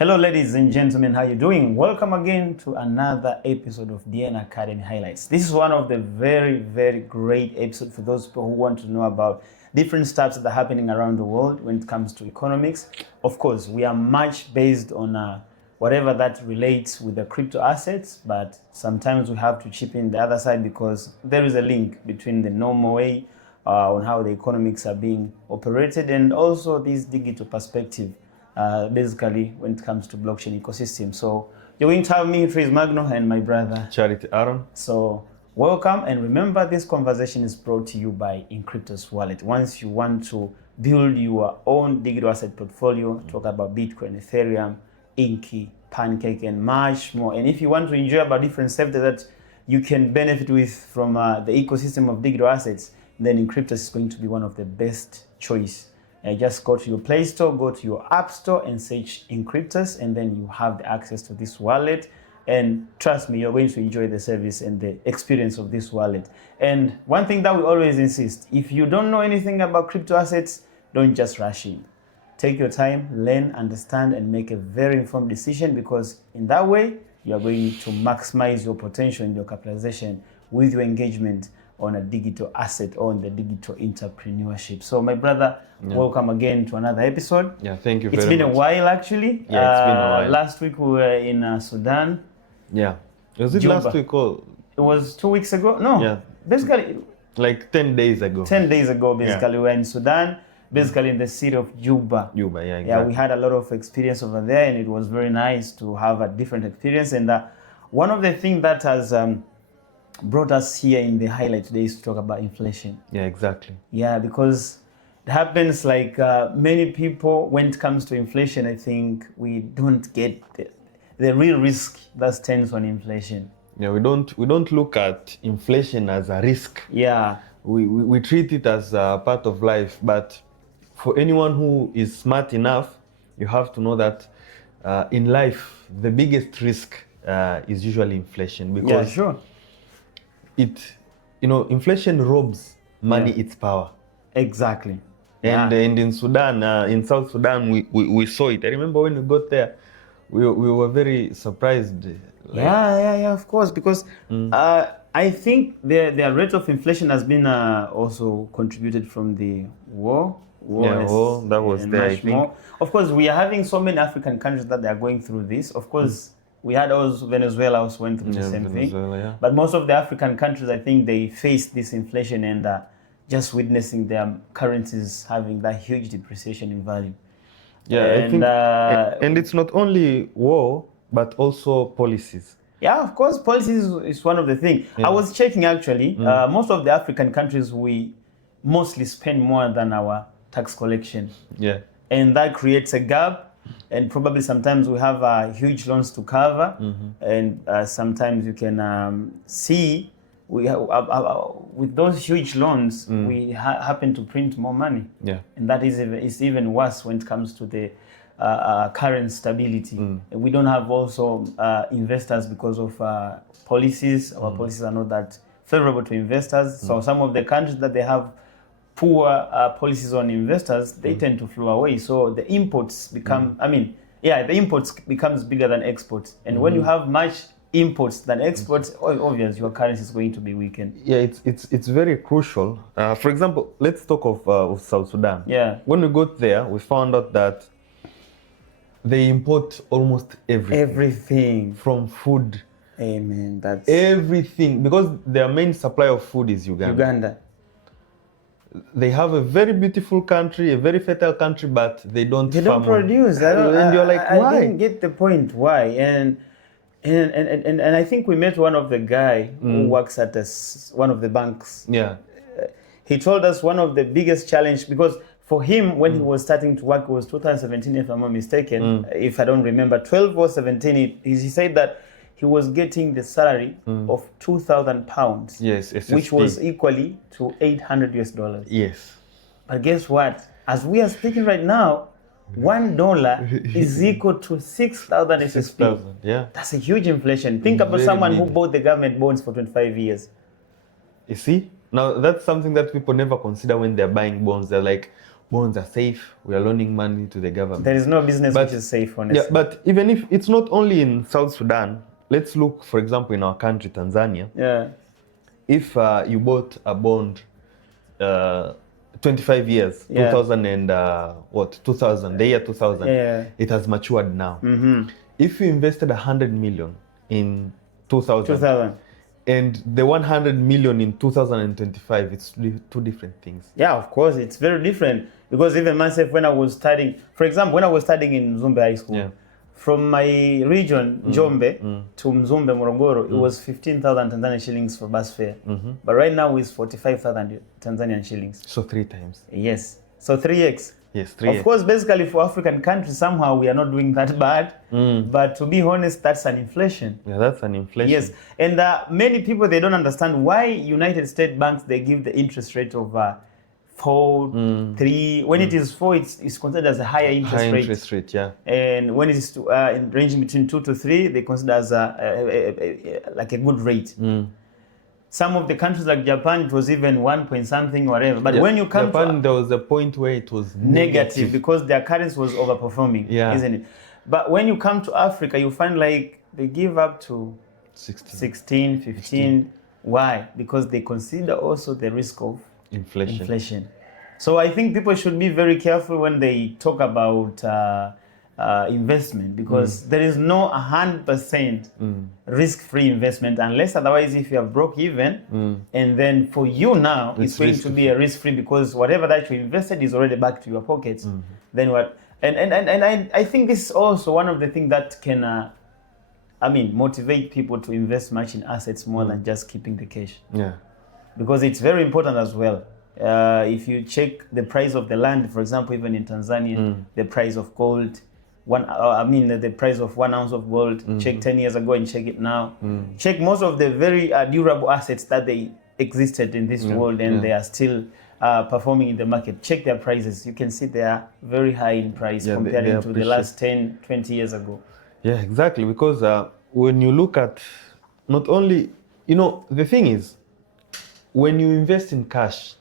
Hello ladies and gentlemen, how you doing? Welcome again to another episode of DN Academy Highlights. This is one of the very great episodes for those people who want to know about different stuff that are happening around the world when it comes to economics. Of course, we are much based on whatever that relates with the crypto assets, but sometimes we have to chip in the other side because there is a link between the normal way on how the economics are being operated and also this digital perspective. Basically when it comes to blockchain ecosystem. So you're going to have me, Freeze Magno, and my brother Charity Aaron. So welcome, and remember this conversation is brought to you by Inkryptus Wallet. Once you want to build your own digital asset portfolio, talk about Bitcoin, Ethereum, Inky, Pancake, and much more. And if you want to enjoy about different stuff that you can benefit with from the ecosystem of digital assets, then Inkryptus is going to be one of the best choice. Just go to your Play Store, go to your App Store and search Inkryptus, and then you have the access to this wallet. And trust me, you're going to enjoy the service and the experience of this wallet. And one thing that we always insist, if you don't know anything about crypto assets, don't just rush in. Take your time, learn, understand, and make a very informed decision, because in that way, you're going to maximize your potential and your capitalization with your engagement on a digital asset or on the digital entrepreneurship. So my brother, welcome again to another episode. Yeah, thank you very much. It's been a while actually. Yeah, it's been a while. Last week we were in Sudan. Yeah. Was it Juba. last week or? It was 2 weeks ago? No. Yeah. Basically. Like 10 days ago. 10 days ago, basically. We were in Sudan, basically in the city of Juba. Juba, yeah, exactly. Yeah, we had a lot of experience over there, and it was very nice to have a different experience. And one of the things that has brought us here in the highlight today is to talk about inflation. Yeah, exactly. Yeah, because it happens like many people, when it comes to inflation, I think we don't get the real risk that stands on inflation. Yeah, we don't look at inflation as a risk. Yeah. We treat it as a part of life, but for anyone who is smart enough, you have to know that in life, the biggest risk is usually inflation, because yeah, sure. Inflation robs money its power. Exactly. And in Sudan, in South Sudan, we saw it. I remember when we got there, we were very surprised. Yeah, of course, because I think the rate of inflation has been also contributed from the war. That was there, I think. More. Of course, we are having so many African countries that they are going through this. Of course, we had also Venezuela also went through the same thing. Yeah. But most of the African countries, I think they faced this inflation and just witnessing their currencies having that huge depreciation in value. Yeah, I think, and it's not only war, but also policies. Yeah, of course, policies is one of the things. Yeah. I was checking actually, most of the African countries, we mostly spend more than our tax collection. Yeah. And that creates a gap. And probably sometimes we have huge loans to cover, and sometimes you can see with those huge loans we happen to print more money. Yeah, and that is even worse when it comes to the current stability. We don't have also investors because of policies. Our policies are not that favorable to investors. So some of the countries that they have poor policies on investors, they tend to flow away. So the imports become, the imports becomes bigger than exports. And when you have much imports than exports, obviously your currency is going to be weakened. Yeah, it's very crucial. For example, let's talk of South Sudan. Yeah. When we got there, we found out that they import almost everything. Everything. From food. Amen. That's everything, because their main supply of food is Uganda. They have a very beautiful country, a very fertile country, but they don't produce. And you're like, why? I didn't get the point. Why? And I think we met one of the guy who works at one of the banks. Yeah. He told us one of the biggest challenge, because for him, when he was starting to work, it was 2017, if I'm not mistaken, if I don't remember, 12 or 17, he said that he was getting the salary of £2,000. Yes, SSP. Which was equally to $800. Yes. But guess what? As we are speaking right now, $1 is equal to 6,000 SSP. 6,000, yeah. That's a huge inflation. Think about someone who bought the government bonds for 25 years. You see? Now, that's something that people never consider when they're buying bonds. They're like, bonds are safe. We are loaning money to the government. There is no business which is safe, honestly. Yeah, but even if it's not only in South Sudan, let's look, for example, in our country, Tanzania. Yeah. If you bought a bond 25 years, Yeah. 2000 and 2000, the year 2000, Yeah. it has matured now. If you invested 100 million in 2000, and the 100 million in 2025, it's two different things. Yeah, of course, it's very different. Because even myself, when I was studying, for example, when I was studying in Mzumbe High School, from my region, Njombe, to Mzumbe, Morogoro, it was 15,000 Tanzanian shillings for bus fare. But right now it's 45,000 Tanzanian shillings. So 3 times. Yes. So 3x. Yes, 3x. Of course, basically for African countries, somehow we are not doing that bad. But to be honest, that's an inflation. Yeah, that's an inflation. Yes. And many people, they don't understand why United States banks, they give the interest rate of 4, 3. When it is 4, it's considered as a higher interest rate. High interest rate, yeah. And when it is in ranging between 2 to 3, they consider as like a good rate. Some of the countries like Japan, it was even 1 point something, whatever. But when you come Japan, there was a point where it was negative because their currency was overperforming, isn't it? But when you come to Africa, you find like they give up to 16, 15. Why? Because they consider also the risk of inflation. So I think people should be very careful when they talk about investment, because there is no 100% risk-free investment, unless otherwise if you are broke even, and then for you now it's going to be a risk-free, because whatever that you invested is already back to your pockets. Then what? And I think this is also one of the things that can motivate people to invest much in assets more than just keeping the cash. Yeah. Because it's very important as well. If you check the price of the land, for example, even in Tanzania, the price of gold, the price of 1 ounce of gold, check 10 years ago and check it now. Check most of the very durable assets that they existed in this world, and they are still performing in the market. Check their prices. You can see they are very high in price comparing to the last 10, 20 years ago. Yeah, exactly. Because when you look at not only, the thing is, when you invest in cash,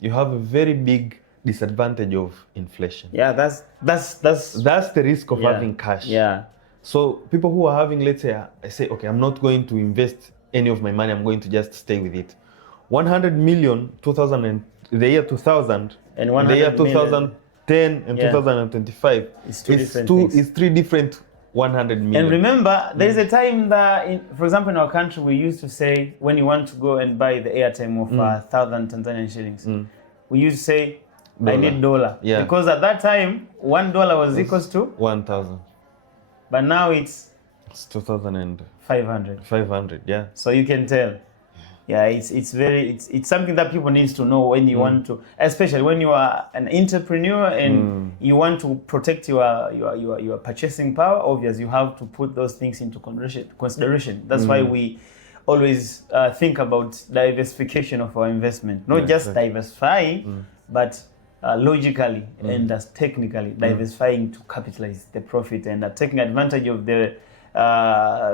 you have a very big disadvantage of inflation. Yeah, that's the risk of having cash. Yeah. So people who are having, let's say, I say, okay, I'm not going to invest any of my money, I'm going to just stay with it. 100 million, the year 2000, and the year 2010 and 2025, it's three different 100 million. And remember, there is a time that, for example, in our country, we used to say, when you want to go and buy the airtime of 1,000 Tanzanian shillings, we used to say, I need $1. Yeah. Because at that time, $1 was equals to 1,000. But now it's 2,500. 500, yeah. So you can tell. Yeah, it's something that people need to know when you want to, especially when you are an entrepreneur and you want to protect your purchasing power. Obviously, you have to put those things into consideration. That's why we always think about diversification of our investment, not just diversifying, but logically and technically diversifying to capitalize the profit and taking advantage of the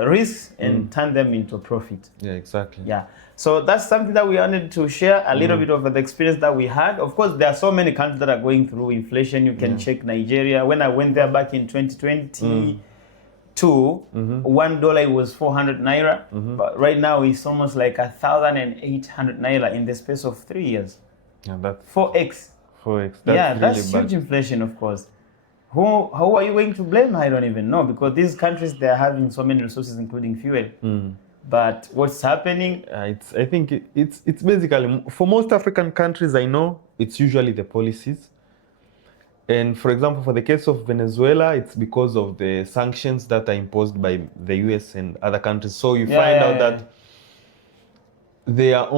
risks and turn them into a profit. Yeah, exactly. Yeah. So that's something that we wanted to share a little bit of the experience that we had. Of course, there are so many countries that are going through inflation. You can check Nigeria. When I went there back in 2022, $1 was 400 naira. But right now it's almost like 1,800 naira in the space of 3 years. Yeah, that's 4x. 4x. That's huge inflation, of course. Who are you going to blame? I don't even know, because these countries, they're having so many resources, including fuel. But what's happening? I think it's basically, for most African countries I know, it's usually the policies. And for example, for the case of Venezuela, it's because of the sanctions that are imposed by the US and other countries. So you find out that they are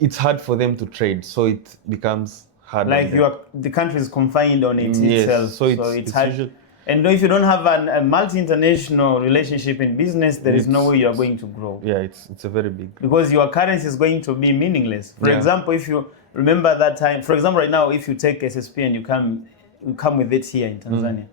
it's hard for them to trade. So it becomes hard. Like the country is confined on it itself. So it's hard. Usually, and if you don't have a multi-international relationship in business, there is no way you are going to grow. Yeah, it's a very big. Because your currency is going to be meaningless. For example, if you remember that time, for example, right now, if you take SSP and you come with it here in Tanzania,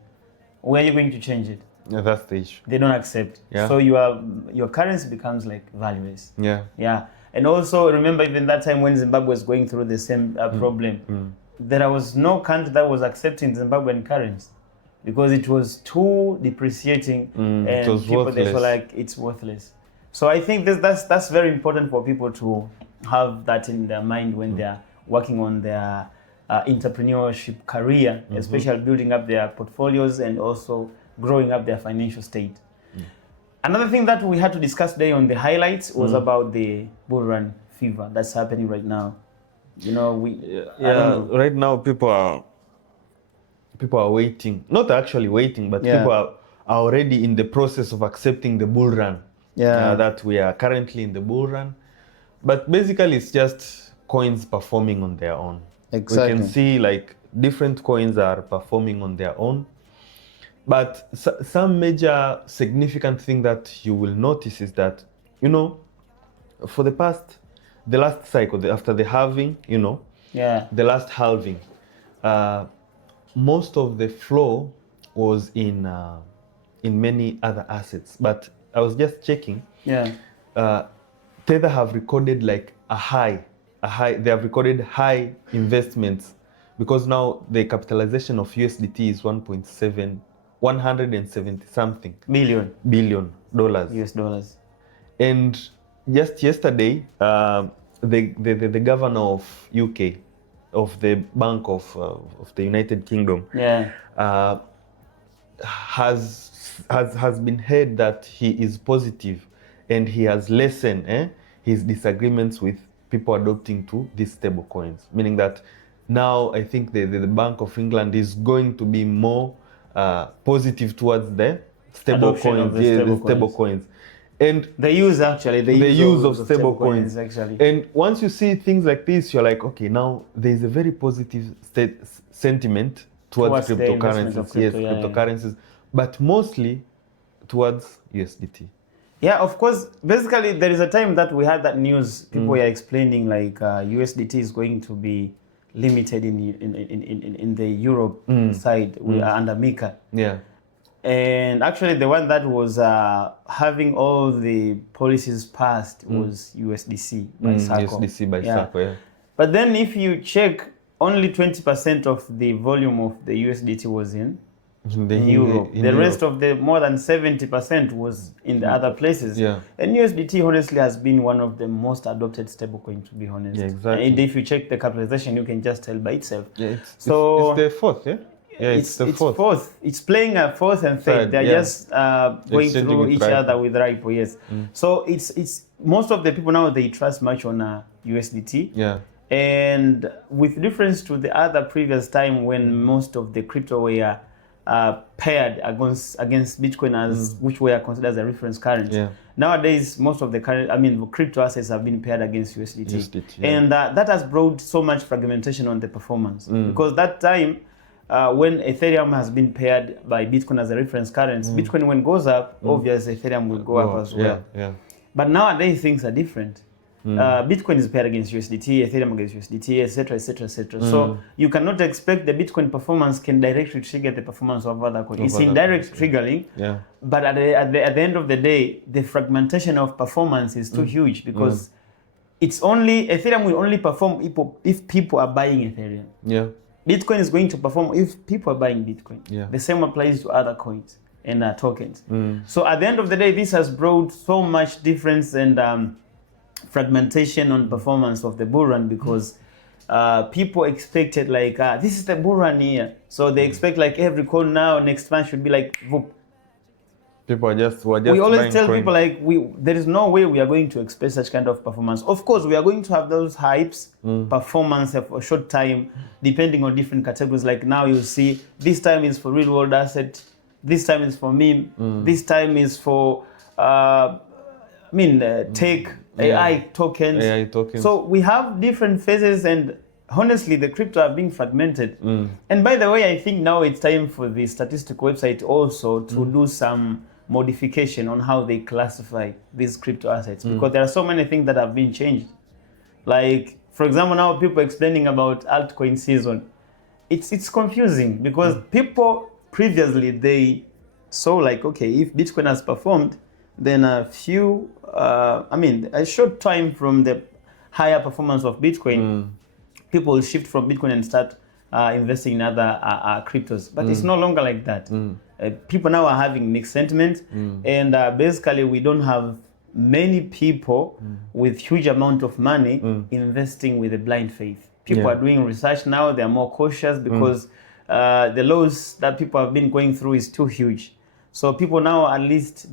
where are you going to change it? Yeah, that's the issue. They don't accept. Yeah. So your currency becomes like valueless. Yeah. Yeah. And also remember even that time when Zimbabwe was going through the same problem. there was no country that was accepting Zimbabwean currency because it was too depreciating, and it was people they feel worthless. like it's worthless. So I think that's very important for people to have that in their mind when they're working on their entrepreneurship career, especially building up their portfolios and also growing up their financial state. Another thing that we had to discuss today on the highlights was about the bullrun fever that's happening right now. You know, I don't know. Right now people are waiting, not actually waiting, but people are already in the process of accepting the bull run. That we are currently in the bull run. But basically it's just coins performing on their own. Exactly. We can see like different coins are performing on their own. But some major significant thing that you will notice is that, you know, for the last cycle, after the halving, you know, the last halving, most of the flow was in many other assets. But I was just checking. Tether have recorded like a high. They have recorded high investments because now the capitalization of USDT is 170 something billion dollars. US dollars. And just yesterday, the governor of UK, of the Bank of the United Kingdom, has been heard that he is positive, and he has lessened his disagreements with people adopting to these stable coins, meaning that now I think the Bank of England is going to be more positive towards the stable coins, the stable coins. And the use of stable coins actually. And once you see things like this, you're like, okay, now there's a very positive sentiment towards cryptocurrencies. Cryptocurrencies, but mostly towards USDT. Yeah, of course. Basically, there is a time that we had that news. People were explaining like USDT is going to be limited in the Europe side. We are under MiCA. And actually, the one that was having all the policies passed was USDC by Circle. USDC by Circle, yeah. But then if you check, only 20% of the volume of the USDT was in Europe. The rest of the more than 70% was in the other places. And USDT honestly has been one of the most adopted stablecoin, to be honest. Exactly. And if you check the capitalization, you can just tell by itself. It's the fourth, it's the fourth. It's playing a fourth and third. They're just going through each other with Ripple, So it's most of the people now, they trust much on USDT. And with difference to the other previous time when most of the crypto were paired against Bitcoin which were considered as a reference currency. Nowadays, most of the crypto assets have been paired against USDT. And that has brought so much fragmentation on the performance. Because that time, when Ethereum has been paired by Bitcoin as a reference currency, Bitcoin when goes up, obviously Ethereum will go up as well. But nowadays things are different. Bitcoin is paired against USDT, Ethereum against USDT, etc., etc., etc. So you cannot expect the Bitcoin performance can directly trigger the performance of other coins. It's indirect triggering, but at the end of the day, the fragmentation of performance is too huge because it's only Ethereum will only perform if people are buying Ethereum. Bitcoin is going to perform if people are buying Bitcoin. The same applies to other coins and tokens. So at the end of the day, this has brought so much difference and fragmentation on performance of the bull run because people expected like this is the bull run year, so they expect like every coin now next month should be like whoop. People are just we always tell people like there is no way we are going to expect such kind of performance. Of course, we are going to have those hypes, performance for a short time, depending on different categories. Like now you see this time is for real world asset, this time is for meme, this time is for tech, AI tokens. So we have different phases, and honestly, the crypto are being fragmented. And by the way, I think now it's time for the statistical website also to do some modification on how they classify these crypto assets because there are so many things that have been changed. Like, for example, now people explaining about altcoin season. It's confusing because people previously they saw like, okay, if Bitcoin has performed, then a short time from the higher performance of Bitcoin, people will shift from Bitcoin and start investing in other cryptos. But it's no longer like that. People now are having mixed sentiment, and basically we don't have many people with huge amount of money investing with a blind faith. People are doing research now. They are more cautious because the lows that people have been going through is too huge. So people now, at least,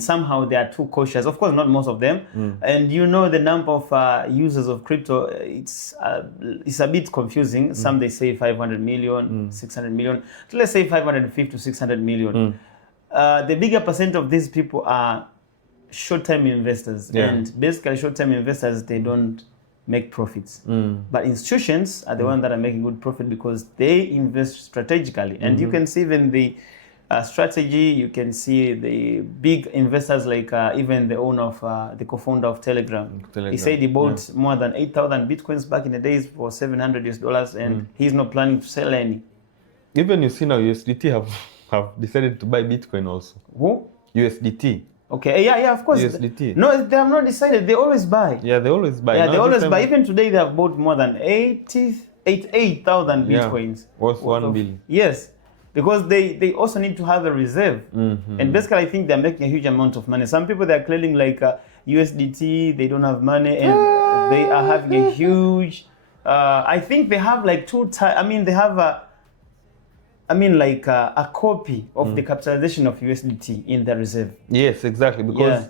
somehow they are too cautious. Of course, not most of them. And the number of users of crypto, it's a bit confusing. Some they say 500 million, 600 million. So let's say 550 to 600 million. The bigger percent of these people are short-term investors. And basically, short-term investors, they don't make profits. But institutions are the ones that are making good profit because they invest strategically. And you can see even the strategy, you can see the big investors like even the owner of the co-founder of Telegram. He said he bought more than 8,000 Bitcoins back in the days for $700 and he's not planning to sell any. Even you see now USDT have decided to buy Bitcoin also. Who? USDT. Okay, yeah, of course. USDT. No, they have not decided. They always buy. Yeah, they always buy. Yeah, they always buy. Even today, they have bought more than 8,000 Bitcoins. Worth 1 billion. Yes, because they also need to have a reserve. And basically, I think they're making a huge amount of money. Some people, they're claiming like USDT, they don't have money, and they are having a huge... I think they have like they have a copy of the capitalization of USDT in their reserve. Yes, exactly, because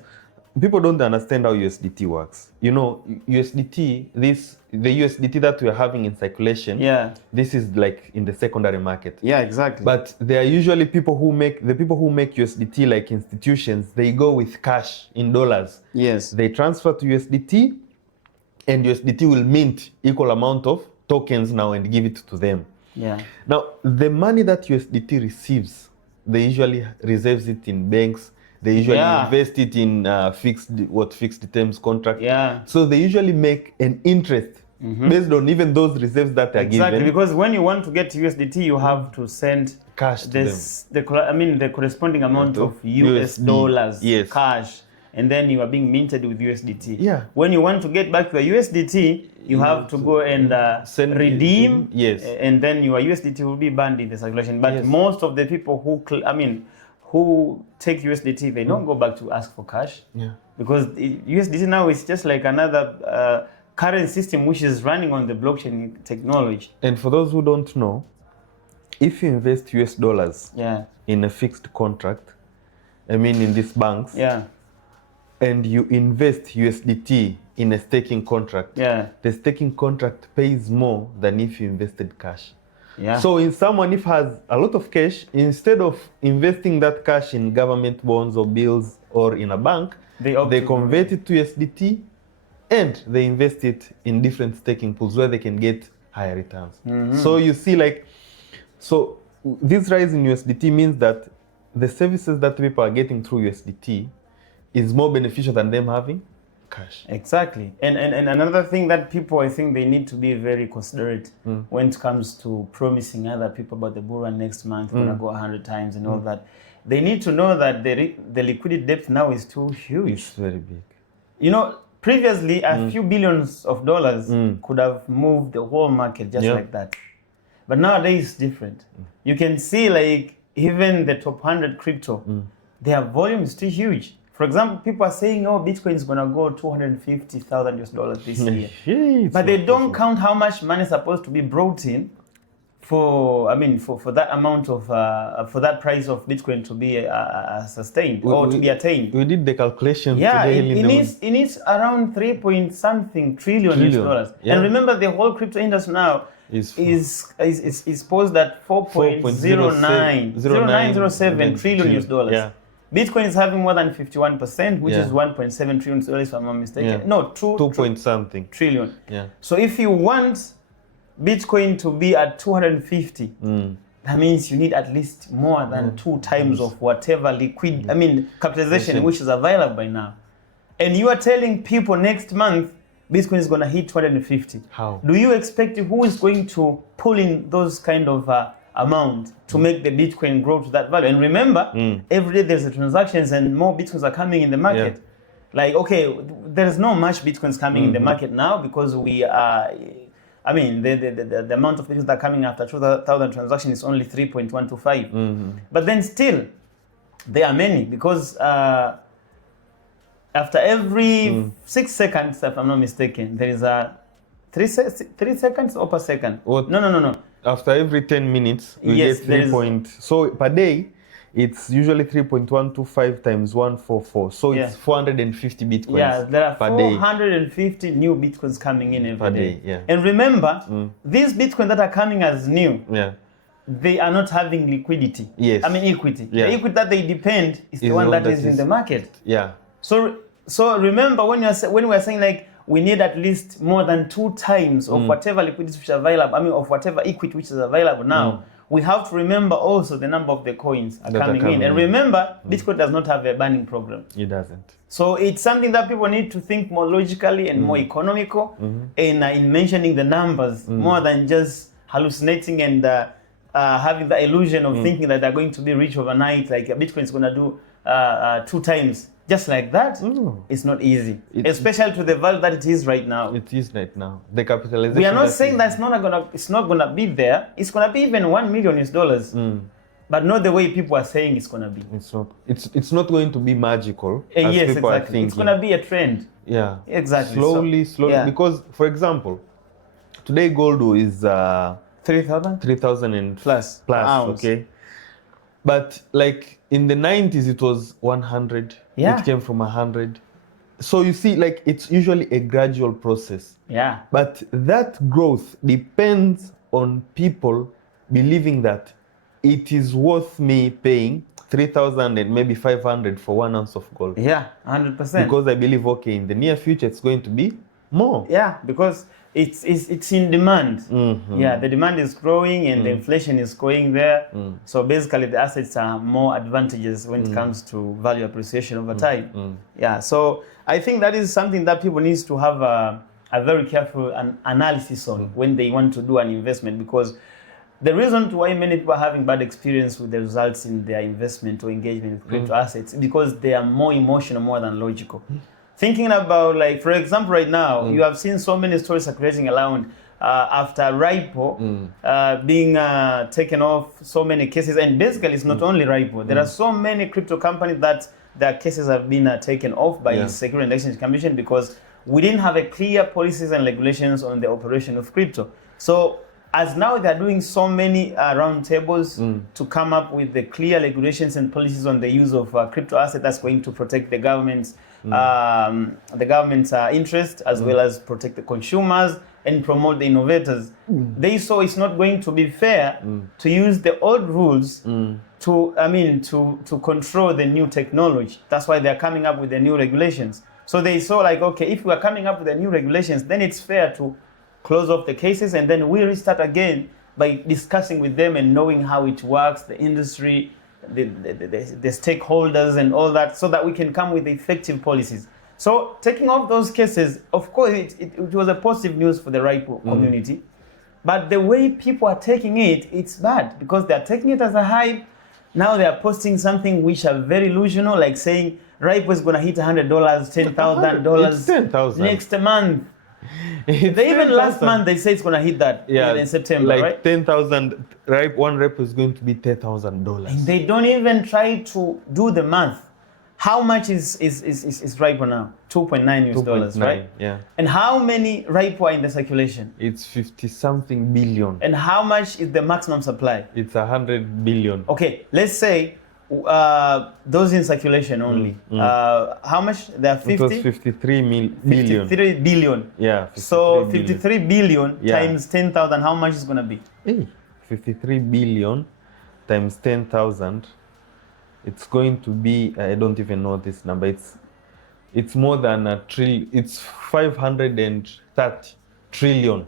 people don't understand how USDT works. USDT, the USDT that we are having in circulation, this is like in the secondary market. Yeah, exactly. But there are usually people who make USDT, like institutions, they go with cash in dollars. Yes. They transfer to USDT, and USDT will mint equal amount of tokens now and give it to them. Yeah. Now, the money that USDT receives, they usually reserves it in banks. They usually invest it in fixed terms contract. Yeah. So they usually make an interest based on even those reserves that are given. Exactly, because when you want to get USDT, you have to send cash to them. The corresponding amount of US dollars, cash, and then you are being minted with USDT. Yeah. When you want to get back your USDT, you have to go and redeem. Yes. And then your USDT will be banned in the circulation. But most of the people who take USDT, they don't go back to ask for cash. Yeah. Because USDT now is just like another current system which is running on the blockchain technology. And for those who don't know, if you invest US dollars in a fixed contract, in these banks, and you invest USDT in a staking contract, the staking contract pays more than if you invested cash. Yeah. So in someone if has a lot of cash, instead of investing that cash in government bonds or bills or in a bank, they convert it to USDT and they invest it in different staking pools where they can get higher returns. So you see, this rise in USDT means that the services that people are getting through USDT is more beneficial than them having cash. Exactly. And another thing that people, I think they need to be very considerate when it comes to promising other people about the bull run next month, gonna go 100 times and all that. They need to know that the liquidity depth now is too huge. It's very big. Previously a few billions of dollars could have moved the whole market just like that. But nowadays it's different. You can see like even the top 100 crypto, their volume is too huge. For example, people are saying, Bitcoin is going to go $250,000 this year. But they don't count how much money is supposed to be brought in for that amount of, for that price of Bitcoin to be sustained or to be attained. We did the calculation. Yeah, it needs around 3-point-something trillion US dollars. Yeah. And remember, the whole crypto industry now is posed at 4.0907 trillion US dollars. Yeah. Bitcoin is having more than 51%, which is 1.7 trillion dollars, if I'm not mistaken. Yeah. No, 2 trillion. Yeah. So if you want Bitcoin to be at 250, that means you need at least more than 2 times of whatever capitalization which is available by now. And you are telling people next month Bitcoin is going to hit 250. How? Do you expect who is going to pull in those kind of amount to make the Bitcoin grow to that value? And remember, every day there's the transactions and more Bitcoins are coming in the market. Like, okay, there's not much Bitcoins coming in the market now because we are I mean, the amount of Bitcoins that are coming after 2,000 transactions is only 3.125. But then still, there are many because after every 6 seconds, if I'm not mistaken, there is a 3 seconds or per second? What? No. After every 10 minutes, you Yes, get 3 So per day, it's usually 3.125 times 144. So it's 450 Bitcoins. Yeah, there are per 450 new Bitcoins coming in every day. Yeah. And remember, these Bitcoins that are coming as new, they are not having liquidity. Yes. I mean equity. Yeah. The equity that they depend is the one that is in the market. Yeah. So remember when we are saying like we need at least more than 2 times of whatever liquidity which is available, I mean of whatever equity which is available now, we have to remember also the number of the coins are coming in. And remember, Bitcoin does not have a banning program. It doesn't. So it's something that people need to think more logically and more economical in mentioning the numbers more than just hallucinating and having the illusion of thinking that they're going to be rich overnight, like Bitcoin is going to do 2 times. Just like that, it's not easy, especially to the value that it is right now. It is right now. The capitalization. We are not saying that it's not gonna be there. It's gonna be even $1 million, but not the way people are saying it's gonna be. It's not. It's not going to be magical. As Yes, people are exactly. thinking. It's gonna be a trend. Yeah. Exactly. Slowly. Yeah. Because, for example, today gold is 3,000. 3,000 and Plus. Okay. But like in the 90s, it was 100. Yeah. It came from 100. So you see, like it's usually a gradual process. Yeah. But that growth depends on people believing that it is worth me paying 3,000 and maybe 500 for 1 ounce of gold. Yeah, 100%. Because I believe, okay, in the near future, it's going to be more. Yeah, because it's in demand. Yeah, the demand is growing and the inflation is going there. So basically the assets are more advantageous when it comes to value appreciation over time. Yeah, so I think that is something that people need to have a very careful analysis on when they want to do an investment, because the reason why many people are having bad experience with the results in their investment or engagement with crypto assets is because they are more emotional more than logical. Thinking about, like, for example, right now, you have seen so many stories circulating around after Ripple being taken off, so many cases. And basically, it's not only Ripple. There are so many crypto companies that their cases have been taken off by the Securities and Exchange Commission because we didn't have a clear policies and regulations on the operation of crypto. So as now they're doing so many roundtables to come up with the clear regulations and policies on the use of crypto asset that's going to protect the government's interest as well as protect the consumers and promote the innovators. They saw it's not going to be fair to use the old rules to control the new technology. That's why they're coming up with the new regulations. So they saw like, okay, if we are coming up with the new regulations, then it's fair to close off the cases and then we restart again by discussing with them and knowing how it works, the industry, the stakeholders and all that, so that we can come with effective policies. So taking off those cases, of course, it was a positive news for the Ripple community. But the way people are taking it, it's bad because they're taking it as a hype. Now they are posting something which are very illusional, like saying Ripple is going to hit $100, $10,000 next month. Last month they say it's going to hit that in September, like right? 10,000, one rep is going to be $10,000. They don't even try to do the math. How much is Ripple now? $2.9, right? Yeah. And how many Ripple are in the circulation? It's 50-something billion. And how much is the maximum supply? It's 100 billion. Okay, let's say those in circulation only. How much? There are 50? It was 53 billion. 53 billion. Yeah. 53 billion times 10,000, how much is going to be? 53 billion times 10,000. It's going to be, I don't even know this number. It's more than a trillion. It's 530 trillion.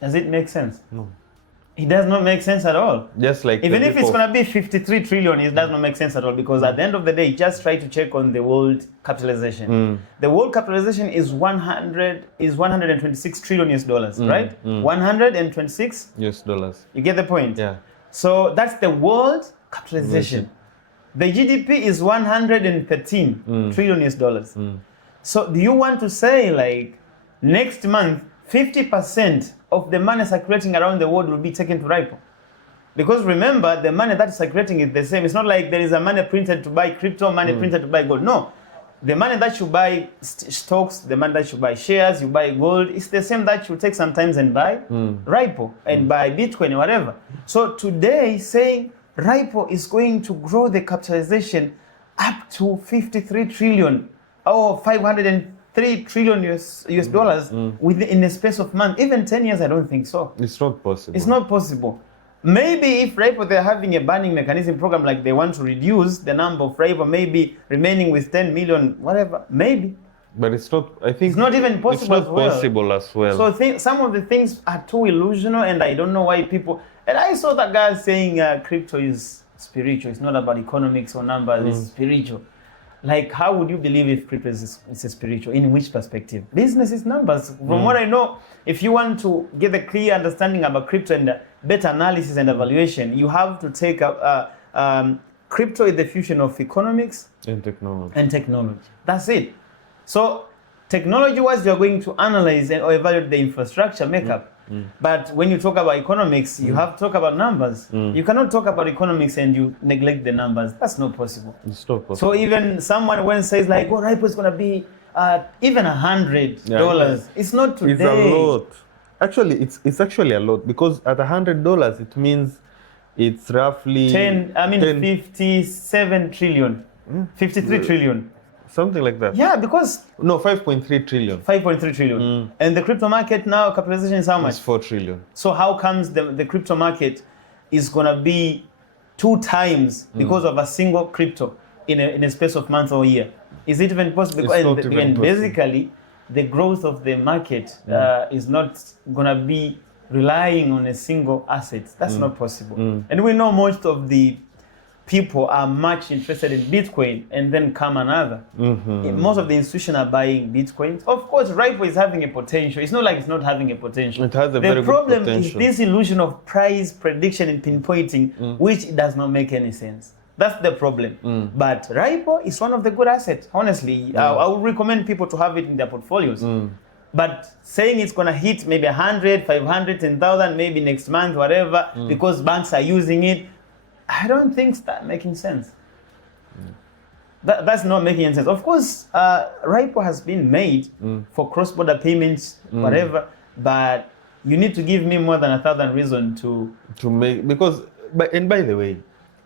Does it make sense? No. It does not make sense at all. Just like even if it's going to be 53 trillion, it does not make sense at all, because at the end of the day, just try to check on the world capitalization. The world capitalization is 126 trillion US dollars, right? 126 US dollars. You get the point? Yeah. So that's the world capitalization. The GDP is 113 trillion US dollars. So do you want to say, like, next month 50% of the money circulating around the world will be taken to Ripple. Because remember, the money that is circulating is the same. It's not like there is a money printed to buy crypto, money printed to buy gold. No. The money that you buy stocks, the money that you buy shares, you buy gold, it's the same that you take sometimes and buy Ripple and buy Bitcoin or whatever. So today, saying Ripple is going to grow the capitalization up to 53 trillion or 503 trillion US dollars within the space of months, even 10 years, I don't think so. It's not possible. It's not possible. Maybe if Ripple, they're having a banning mechanism program, like they want to reduce the number of Ripple, maybe remaining with 10 million, whatever, maybe. But it's not, I think... It's not even possible It's not possible as well. So some of the things are too illusional, and I don't know why people... And I saw that guy saying crypto is spiritual. It's not about economics or numbers, it's spiritual. Like, how would you believe if crypto is a spiritual? In which perspective? Business is numbers. From what I know, if you want to get a clear understanding about crypto and better analysis and evaluation, you have to take up crypto is the fusion of economics and technology. That's it. So technology-wise, you're going to analyze or evaluate the infrastructure makeup. But when you talk about economics, you have to talk about numbers. You cannot talk about economics and you neglect the numbers. That's not possible. It's not possible. So even someone when says like, oh, Ripple is going to be even $100, it's not today. It's a lot. Actually, it's actually a lot, because at $100, it means it's roughly 57 trillion, 53 trillion. Something like that. Yeah, because... No, 5.3 trillion. 5.3 trillion. And the crypto market now, capitalization is how much? It's 4 trillion. So how comes the crypto market is going to be 2 times because of a single crypto in a space of month or year? Is it even possible? It's not even possible. Basically, the growth of the market is not going to be relying on a single asset. That's not possible. And we know most of the people are much interested in Bitcoin and then come another. Most of the institutions are buying Bitcoins. Of course, Ripple is having a potential. It's not like it's not having a potential. It has a very good problem potential. is this illusion of price prediction and pinpointing, which does not make any sense. That's the problem. But Ripple is one of the good assets. Honestly, I would recommend people to have it in their portfolios. But saying it's going to hit maybe 100, 500, 10,000, maybe next month, whatever, because banks are using it, I don't think that's making sense. That's not making any sense. Of course, Ripple has been made for cross-border payments, whatever, but you need to give me more than 1,000 reasons to make, because, and by the way,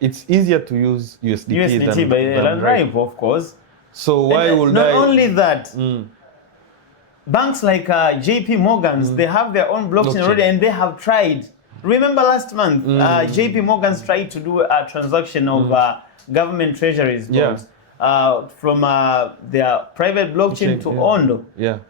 it's easier to use USDT than Ripple, of course. So why would not only that, banks like JP Morgan's, they have their own blockchain already, and they have tried. Remember last month, JP Morgan's tried to do a transaction of government treasuries bonds from their private blockchain to Ondo.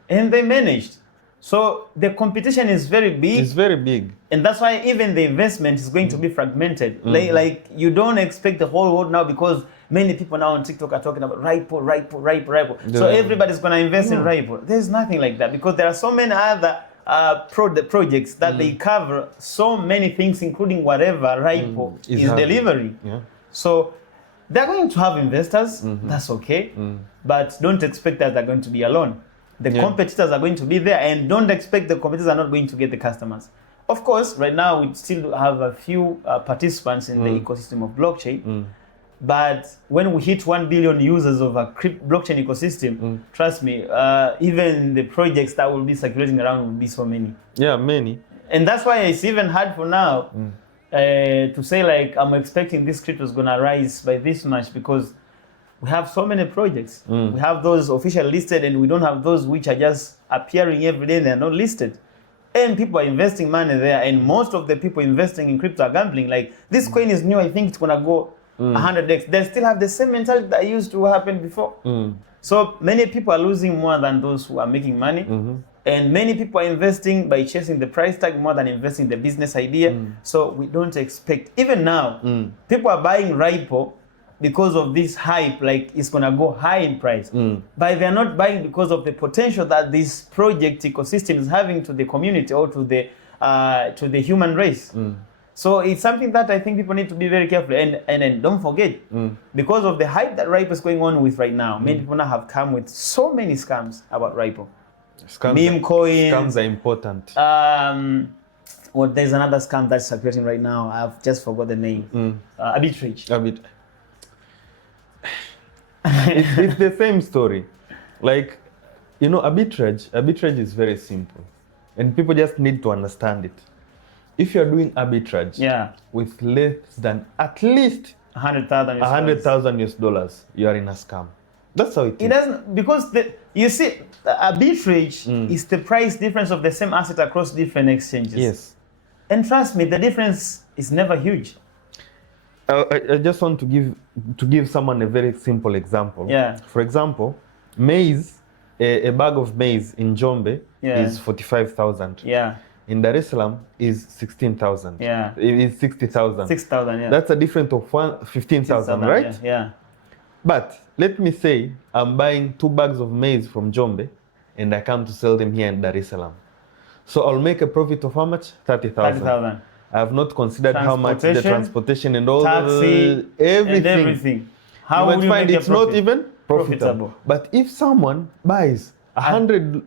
And they managed. So the competition is very big. It's very big. And that's why even the investment is going to be fragmented. Like you don't expect the whole world now, because many people now on TikTok are talking about Ripple. So everybody's going to invest in Ripple. There's nothing like that, because there are so many other projects that they cover so many things, including whatever Ripple is delivering. So they're going to have investors, that's okay, but don't expect that they're going to be alone. The competitors are going to be there, and don't expect the competitors are not going to get the customers. Of course, right now we still have a few participants in the ecosystem of blockchain. But when we hit 1 billion users of a blockchain ecosystem, trust me, even the projects that will be circulating around will be so many. Yeah, many. And that's why it's even hard for now to say like, I'm expecting this crypto is going to rise by this much, because we have so many projects. We have those officially listed, and we don't have those which are just appearing every day and they're not listed. And people are investing money there, and most of the people investing in crypto are gambling. Like, this coin is new, I think it's going to go 100x. They still have the same mentality that used to happen before. So many people are losing more than those who are making money. And many people are investing by chasing the price tag more than investing the business idea. So we don't expect, even now, people are buying Ripple because of this hype, like it's going to go high in price. But they're not buying because of the potential that this project ecosystem is having to the community or to the human race. So it's something that I think people need to be very careful. And don't forget, because of the hype that Ripple is going on with right now, many people now have come with so many scams about Ripple. meme coins. Scams are important. Well, there's another scam that's circulating right now. I've just forgot the name. Arbitrage. It's the same story. Like, you know, arbitrage is very simple. And people just need to understand it. If you're doing arbitrage with less than at least 100,000 US dollars, you are in a scam. That's how it is. It doesn't, because you see, the arbitrage is the price difference of the same asset across different exchanges. Yes. And trust me, the difference is never huge. I just want to give someone a very simple example. Yeah. For example, maize, a bag of maize in Jombe is 45,000. Yeah. In Dar es Salaam is 16,000. Yeah. It is 60,000. 6,000, yeah. That's a difference of 15,000, right? Yeah. But let me say I'm buying 2 bags of maize from Jombe and I come to sell them here in Dar es Salaam. So I'll make a profit of how much? 30,000. 30,000. I have not considered how much the transportation and all taxi, everything. How you might find it's not even profitable. But if someone buys 100,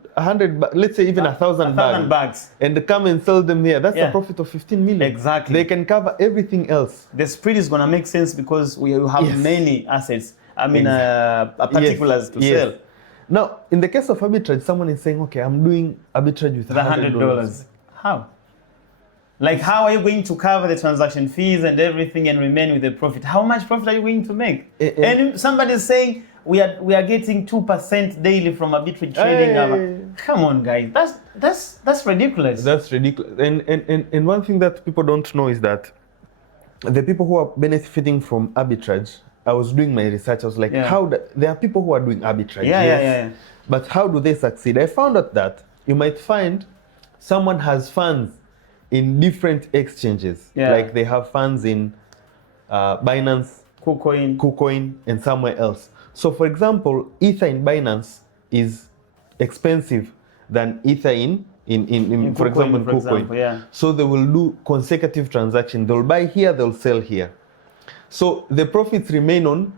let's say even 1,000 bags, and come and sell them here, that's a profit of 15 million. Exactly. They can cover everything else. The spread is going to make sense because we have many assets. I mean, particulars to sell. Now, in the case of arbitrage, someone is saying, okay, I'm doing arbitrage with $100. How? Like, how are you going to cover the transaction fees and everything and remain with the profit? How much profit are you going to make? And somebody is saying we are getting 2% daily from arbitrage trading. Come on, guys, that's ridiculous. That's ridiculous. And one thing that people don't know is that the people who are benefiting from arbitrage, I was doing my research. I was like, there are people who are doing arbitrage. But how do they succeed? I found out that you might find someone has funds in different exchanges. Like they have funds in Binance, KuCoin, and somewhere else. So for example, Ether in Binance is expensive than Ether in for example, KuCoin. So they will do consecutive transactions. They'll buy here, they'll sell here. So the profits remain on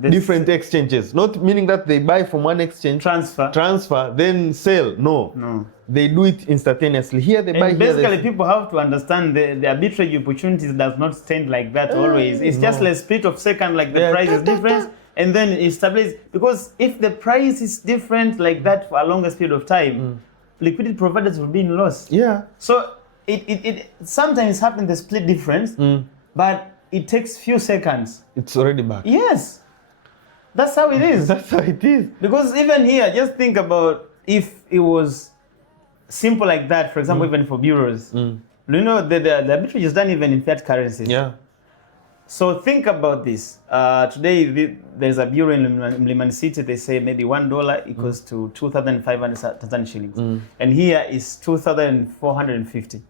different exchanges. Not meaning that they buy from one exchange, transfer, then sell. No. They do it instantaneously. Here they buy. Basically, people have to understand the arbitrage opportunities does not stand like that always. It's just a split of second, like the price is different, and then it stabilizes. Because if the price is different like that for a longer period of time, liquidity providers will be in loss. So it sometimes happens the split difference, but it takes few seconds. It's already back. Yes. That's how it is. That's how it is. Because even here, just think about if it was simple like that, for example, even for bureaus. You know, the arbitrage is done even in fiat currencies. So think about this. Today, there's a bureau in Mlimani City. They say maybe $1 equals to 2,500 Tanzanian shillings. And here is 2,450.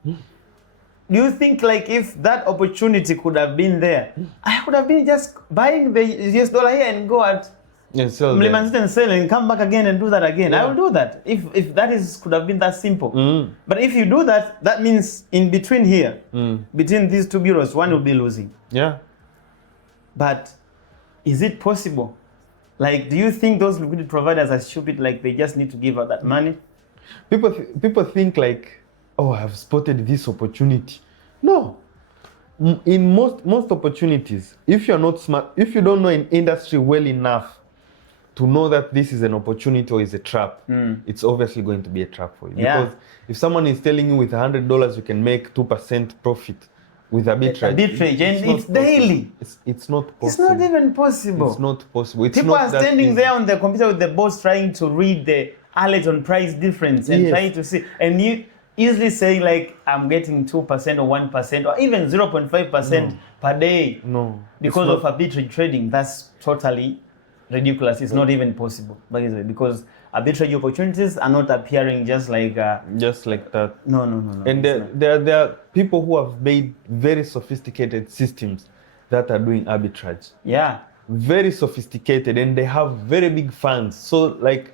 Do you think, like, if that opportunity could have been there, I would have been just buying the US dollar here and go at Mlimani City and sell and come back again and do that again? I will do that if that could have been that simple. But if you do that, that means in between here, between these two bureaus, one will be losing. But is it possible? Like, do you think those liquidity providers are stupid? Like, they just need to give out that money? People think like, oh, I've spotted this opportunity. No. In most opportunities, if you're not smart, if you don't know an industry well enough to know that this is an opportunity or is a trap, it's obviously going to be a trap for you. Because if someone is telling you with $100 you can make 2% profit with arbitrage, and it's daily. It's not possible. It's not even possible. It's not possible. People are standing there on the computer with the boss trying to read the alert on price difference and trying to see, and you easily saying like, I'm getting 2% or 1% or even 0.5% per day because of arbitrage trading. That's totally ridiculous. It's not even possible, by the way, because arbitrage opportunities are not appearing just like that. No. And there are people who have made very sophisticated systems that are doing arbitrage. Very sophisticated, and they have very big funds. So like,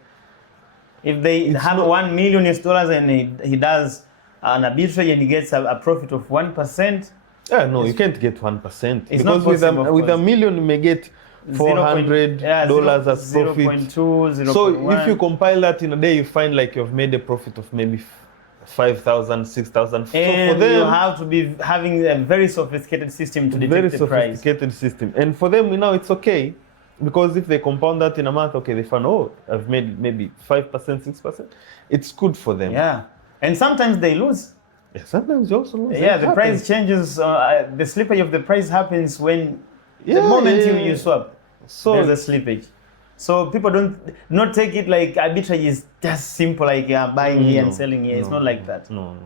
if they have $1 million and he does an arbitrage and he gets a profit of 1%. No, you can't get 1%. It's not because possible, with $1 million you may get $400 as profit. 0.2, 0.1. So if you compile that in a day, you find like you've made a profit of maybe 5,000, 6,000. So and for them, you have to be having a very sophisticated system to detect the price. Very sophisticated system. And for them, now it's okay. Because if they compound that in a month, okay, they find, oh, I've made maybe 5%, 6%. It's good for them. Yeah. And sometimes they lose. Yeah, sometimes you also lose. Yeah, the price changes. The slippage of the price happens when the moment you swap, so there's a slippage. So people don't take it like arbitrage is just simple, like buying here and selling here. It's not like that. No.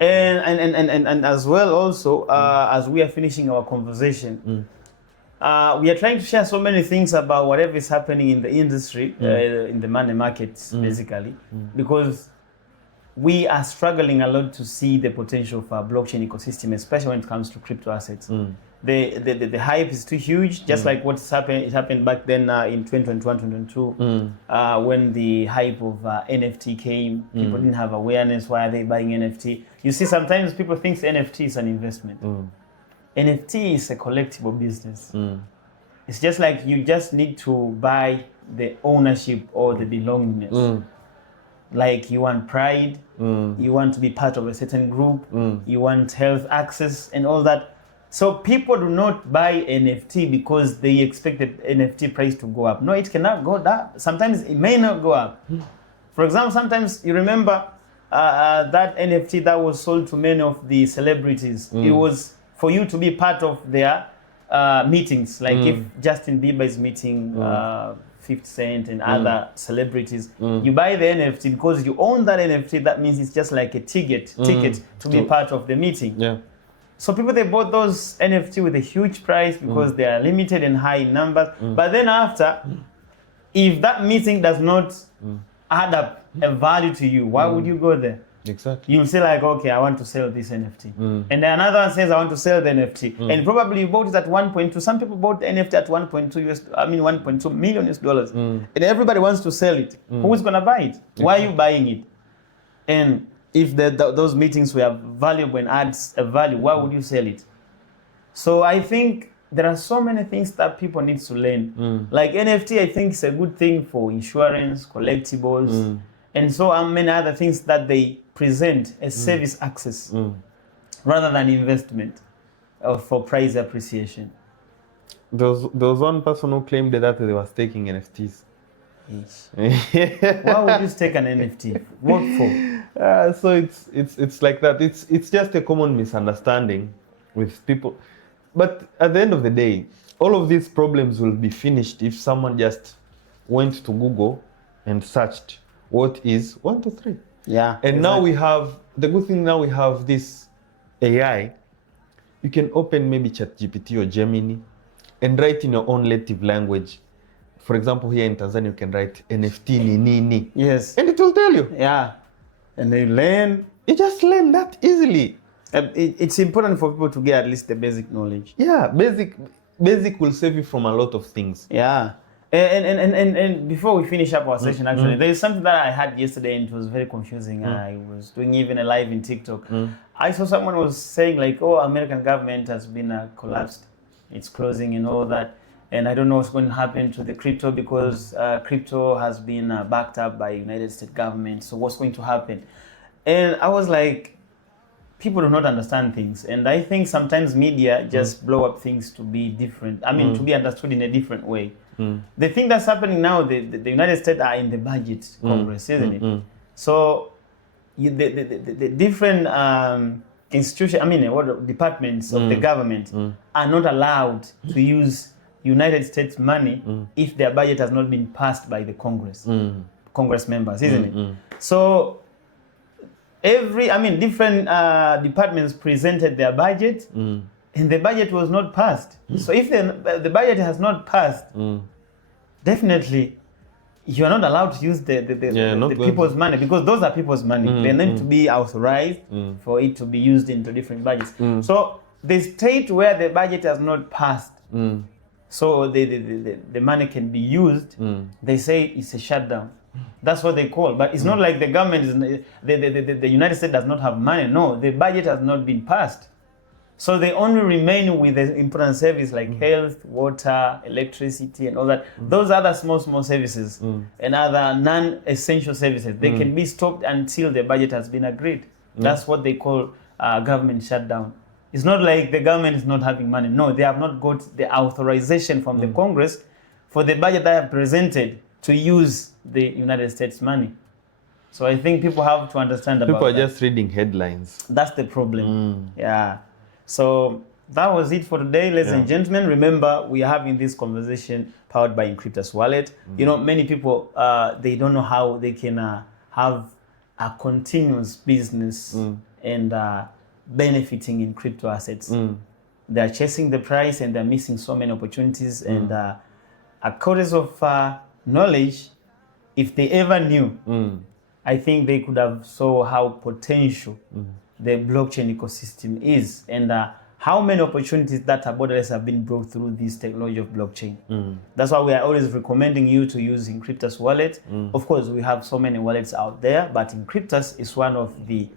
And as well also, as we are finishing our conversation, we are trying to share so many things about whatever is happening in the industry, in the money markets, basically, because we are struggling a lot to see the potential for our blockchain ecosystem, especially when it comes to crypto assets. The hype is too huge, just like what's happened. It happened back then in 2021, 2022, when the hype of NFT came. People didn't have awareness. Why are they buying NFT? You see, sometimes people think NFT is an investment. NFT is a collectible business. It's just like you just need to buy the ownership or the belongingness. Like you want pride, you want to be part of a certain group, you want health access and all that. So people do not buy NFT because they expect the NFT price to go up. No, it cannot go up. Sometimes it may not go up. For example, sometimes you remember that NFT that was sold to many of the celebrities. It was for you to be part of their meetings. Like if Justin Bieber is meeting 50 Cent and other celebrities, you buy the NFT because you own that NFT. That means it's just like a ticket to be part of the meeting. Yeah. So people, they bought those NFT with a huge price because they are limited and high in numbers. But then after, if that meeting does not add up a value to you, why would you go there? Exactly. You'll say like, okay, I want to sell this NFT. And then another one says, I want to sell the NFT. And probably you bought it at 1.2. Some people bought the NFT at 1.2 million US dollars. And everybody wants to sell it. Who's going to buy it? Why are you buying it? And if those meetings were valuable and adds a value, why would you sell it? So I think there are so many things that people need to learn. Like NFT, I think is a good thing for insurance, collectibles, and so many other things that they present as service access rather than investment for price appreciation. There was one person who claimed that they were staking NFTs. Why would you stake an NFT? What for? So it's like that. It's just a common misunderstanding with people. But at the end of the day, all of these problems will be finished if someone just went to Google and searched what is 1, 2, 3. Yeah. And now we have, the good thing now we have this AI. You can open maybe ChatGPT or Gemini and write in your own native language. For example, here in Tanzania, you can write NFT ni. Yes. And it will tell you. Yeah. And they learn. You just learn that easily. It's important for people to get at least the basic knowledge. Yeah, basic will save you from a lot of things. Yeah. And before we finish up our session, actually, there is something that I had yesterday and it was very confusing. I was doing even a live in TikTok. I saw someone was saying like, oh, American government has been collapsed. It's closing and all that. And I don't know what's going to happen to the crypto because crypto has been backed up by United States government. So what's going to happen? And I was like, people do not understand things. And I think sometimes media just blow up things to be different. I mean, to be understood in a different way. The thing that's happening now, the United States are in the budget Congress, isn't it? So the different institutions, departments of the government are not allowed to use United States money if their budget has not been passed by the Congress members, isn't it? So different departments presented their budget and the budget was not passed. So if the budget has not passed, definitely you are not allowed to use the people's money because those are people's money. They need to be authorized for it to be used into different budgets. So the state where the budget has not passed, so the money can be used, they say it's a shutdown. That's what they call. But it's not like the government the United States does not have money. No, the budget has not been passed. So they only remain with the important service like health, water, electricity, and all that. Those other small services and other non-essential services, they can be stopped until the budget has been agreed. That's what they call government shutdown. It's not like the government is not having money. No, they have not got the authorization from the Congress for the budget that I have presented to use the United States money. So I think people have to understand about People are that. just reading headlines. That's the problem. Yeah. So that was it for today, ladies and gentlemen. Remember, we are having this conversation powered by Inkryptus Wallet. You know, many people, they don't know how they can have a continuous business and benefiting in crypto assets. They're chasing the price and they're missing so many opportunities. And according of knowledge, if they ever knew, I think they could have saw how potential the blockchain ecosystem is, and how many opportunities that are borderless have been brought through this technology of blockchain. That's why we are always recommending you to use Inkryptus Wallet. Of course, we have so many wallets out there, but Inkryptus is one of the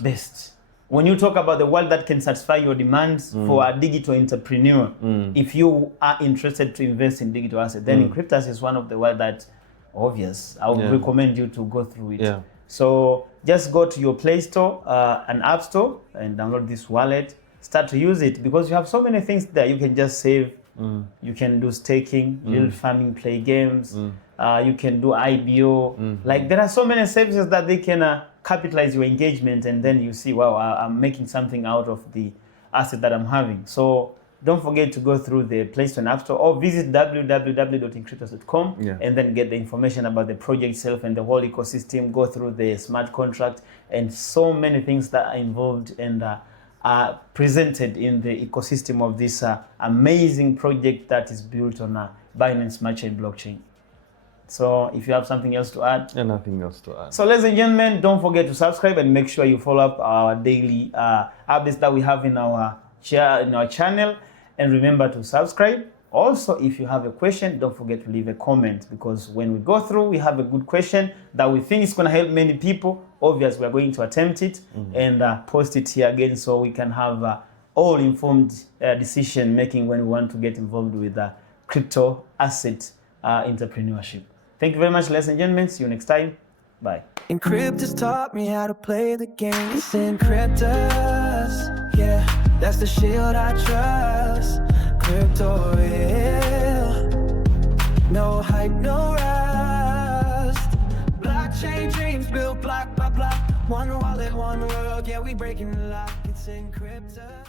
best. When you talk about the wallet that can satisfy your demands for a digital entrepreneur, if you are interested to invest in digital assets, then Inkryptus is one of the wallets that obvious. I would recommend you to go through it. So just go to your Play Store and App Store and download this wallet. Start to use it because you have so many things there. You can just save. You can do staking, yield farming, play games. You can do IBO. Like there are so many services that they can capitalize your engagement, and then you see, wow, I'm making something out of the asset that I'm having. So don't forget to go through the Play Store and App Store, or visit www.inkryptus.com and then get the information about the project itself and the whole ecosystem. Go through the smart contract and so many things that are involved and are presented in the ecosystem of this amazing project that is built on a Binance Smart Chain blockchain. So if you have something else to add. And nothing else to add. So ladies and gentlemen, don't forget to subscribe and make sure you follow up our daily updates that we have in our channel. And remember to subscribe. Also, if you have a question, don't forget to leave a comment, because when we go through, we have a good question that we think is going to help many people. Obviously, we're going to attempt it and post it here again so we can have all-informed decision making when we want to get involved with crypto asset entrepreneurship. Thank you very much, ladies and gentlemen. See you next time. Bye. Inkryptus taught me how to play the game. It's Inkryptus, yeah, that's the shield I trust. Crypto real, no hype, no rust. Blockchain dreams built block by block. One wallet, one world, yeah, we breaking the lock. It's Inkryptus.